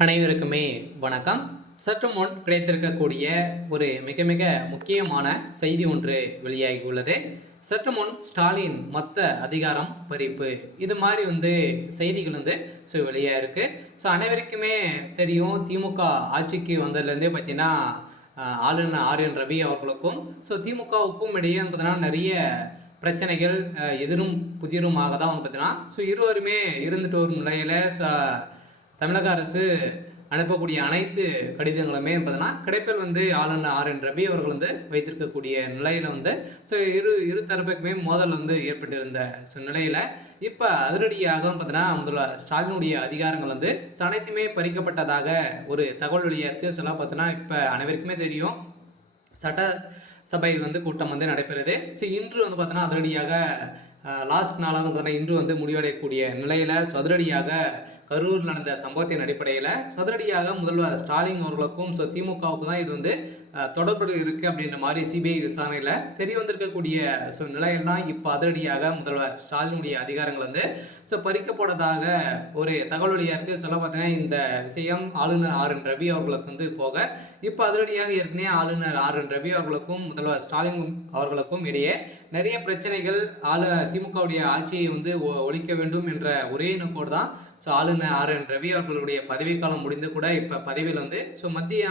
அனைவருக்குமே வணக்கம். சற்று முன் கிடைத்திருக்கக்கூடிய ஒரு மிக மிக முக்கியமான செய்தி ஒன்று வெளியாகி உள்ளது சற்று முன் ஸ்டாலின் மொத்த அதிகாரம் பறிப்பு. இது மாதிரி வந்து செய்திகள் வந்து ஸோ வெளியாக இருக்குது ஸோ அனைவருக்குமே தெரியும் திமுக ஆட்சிக்கு வந்ததுலேருந்தே பார்த்தீங்கன்னா ஆளுநர் ஆர் என் ரவி அவர்களுக்கும் ஸோ திமுகவுக்கும் இடையே பார்த்தீங்கன்னா நிறைய பிரச்சனைகள் எதிரும் புதிருமாக தான் வந்து பார்த்தீங்கன்னா ஸோ இருவருமே இருந்துட்டு வரும் நிலையில் ச தமிழக அரசு அனுப்பக்கூடிய அனைத்து கடிதங்களுமே பார்த்தோன்னா கிடைப்பில் வந்து ஆளுநர் ஆர் என் ரவி அவர்கள் வந்து வைத்திருக்கக்கூடிய நிலையில் வந்து ஸோ இரு இரு தரப்புக்குமே மோதல் வந்து ஏற்பட்டிருந்த ஸோ நிலையில் இப்போ அதிரடியாக பார்த்தோன்னா முதல்வர் ஸ்டாலினுடைய அதிகாரங்கள் வந்து அனைத்துமே பறிக்கப்பட்டதாக ஒரு தகவல் வெளியாக இருக்குது சில பார்த்தோன்னா இப்போ அனைவருக்குமே தெரியும் சட்ட சபை வந்து கூட்டம் வந்து நடைபெறுது. ஸோ இன்று வந்து பார்த்தோன்னா அதிரடியாக லாஸ்ட் நாளாக வந்து பார்த்தீங்கன்னா இன்று வந்து முடிவடையக்கூடிய நிலையில் சதுரடியாக கரூர் நடந்த சம்பவத்தின் அடிப்படையில் சதுரடியாக முதல்வர் ஸ்டாலின் அவர்களுக்கும் ஸோ திமுகவுக்கு தான் இது வந்து தொடர்பு இருக்குது அப்படின்ற மாதிரி சிபிஐ விசாரணையில் தெரிய வந்திருக்கக்கூடிய ஸோ நிலையில் தான் இப்போ அதிரடியாக முதல்வர் ஸ்டாலினுடைய அதிகாரங்கள் வந்து ஸோ பறிக்கப்போனதாக ஒரு தகவல் வழியாக இருக்குது சொல்ல பார்த்தீங்கன்னா இந்த விஷயம் ஆளுநர் ஆர் என் ரவி அவர்களுக்கு வந்து போக இப்போ அதிரடியாக ஏற்கனவே ஆளுநர் ஆர் என் ரவி அவர்களுக்கும் முதல்வர் ஸ்டாலின் அவர்களுக்கும் இடையே நிறைய பிரச்சனைகள் ஆளு திமுகவுடைய ஆட்சியை வந்து ஒ- ஒழிக்க வேண்டும் என்ற ஒரே நோக்கோடு தான் ஸோ ஆளுநர் ஆர் என் ரவி அவர்களுடைய பதவிக்காலம் முடிந்து கூட இப்போ பதவியில் வந்து ஸோ மத்திய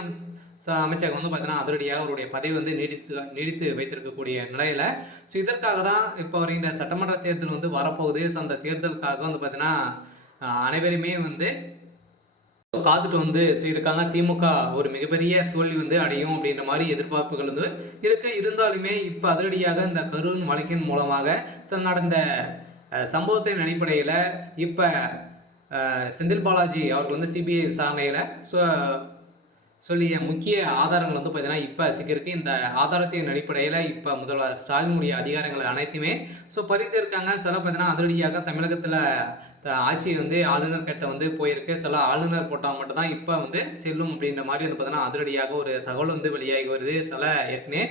அமைச்சகம் வந்து பார்த்தீங்கன்னா அதிரடியாக அவருடைய பதவி வந்து நீடித்து நீடித்து வைத்திருக்கக்கூடிய நிலையில் ஸோ இதற்காக தான் இப்போ வருகின்ற சட்டமன்ற தேர்தல் வந்து வரப்போகுது. ஸோ அந்த தேர்தலுக்காக வந்து பார்த்தீங்கன்னா அனைவருமே வந்து காத்துட்டு வந்து இருக்காங்க. திமுக ஒரு மிகப்பெரிய தோல்வி வந்து அடையும் அப்படின்ற மாதிரி எதிர்பார்ப்புகள் வந்து இருக்கு இருந்தாலுமே இப்போ அதிரடியாக இந்த கரூர் வழக்கின் மூலமாக ஸோ நடந்த சம்பவத்தின் அடிப்படையில் இப்போ செந்தில் பாலாஜி அவர்கள் வந்து சிபிஐ விசாரணையில் ஸோ சொல்லிய முக்கிய ஆதாரங்கள் வந்து பார்த்தீங்கன்னா இப்போ சிக்கிருக்கு இந்த ஆதாரத்தின் அடிப்படையில் இப்போ முதல்வர் ஸ்டாலினுடைய அதிகாரங்கள் அனைத்துமே ஸோ பறித்திருக்காங்க சில பார்த்தீங்கன்னா அதிரடியாக தமிழகத்தில் ஆட்சி வந்து ஆளுநர் கிட்ட வந்து போயிருக்கு. சில ஆளுநர் போட்டால் மட்டும்தான் இப்போ வந்து செல்லும் அப்படின்ற மாதிரி வந்து பார்த்தீங்கன்னா அதிரடியாக ஒரு தகவல் வந்து வெளியாகி வருது. சில ஏற்கனவே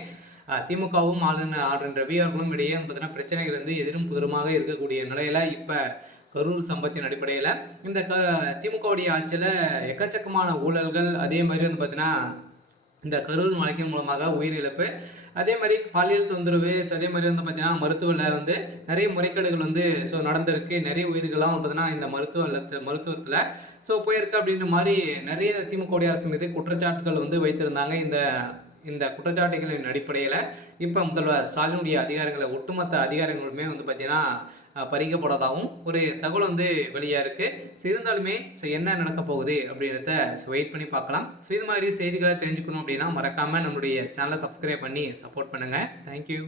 திமுகவும் ஆளுநர் ஆளுநர் ரவி அவர்களும் இடையே வந்து பார்த்தீங்கன்னா பிரச்சனைகள் வந்து எதிரும் புதிருமாக இருக்கக்கூடிய நிலையில் இப்போ கரூர் சம்பத்தின் அடிப்படையில் இந்த க திமுகவுடைய ஆட்சியில் எக்கச்சக்கமான ஊழல்கள் அதே மாதிரி வந்து பார்த்தீங்கன்னா இந்த கரூர் வழக்கின் மூலமாக உயிரிழப்பு அதே மாதிரி பாலியல் தொந்தரவு ஸோ அதே மாதிரி வந்து பார்த்தீங்கன்னா மருத்துவத்தில் வந்து நிறைய முறைகேடுகள் வந்து ஸோ நடந்திருக்கு. நிறைய உயிர்கள்லாம் பார்த்தீங்கன்னா இந்த மருத்துவ மருத்துவத்தில் ஸோ போயிருக்கு அப்படின்ற மாதிரி நிறைய திமுக அரசு மீது குற்றச்சாட்டுகள் வந்து வைத்திருந்தாங்க. இந்த இந்த குற்றச்சாட்டுகளின் அடிப்படையில் இப்போ முதல்வர் ஸ்டாலினுடைய அதிகாரங்களை ஒட்டுமொத்த அதிகாரங்களுமே வந்து பார்த்தீங்கன்னா பறிக்கப்படாதாகவும் ஒரு தகவல் வந்து வெளியாக இருக்குது ஸோ இருந்தாலுமே ஸோ என்ன நடக்க போகுது அப்படின்றத ஸோ வெயிட் பண்ணி பார்க்கலாம். ஸோ இது மாதிரி செய்திகளை தெரிஞ்சுக்கணும் அப்படின்னா மறக்காமல் நம்மளுடைய சேனலை சப்ஸ்கிரைப் பண்ணி சப்போர்ட் பண்ணுங்கள் தேங்க்யூ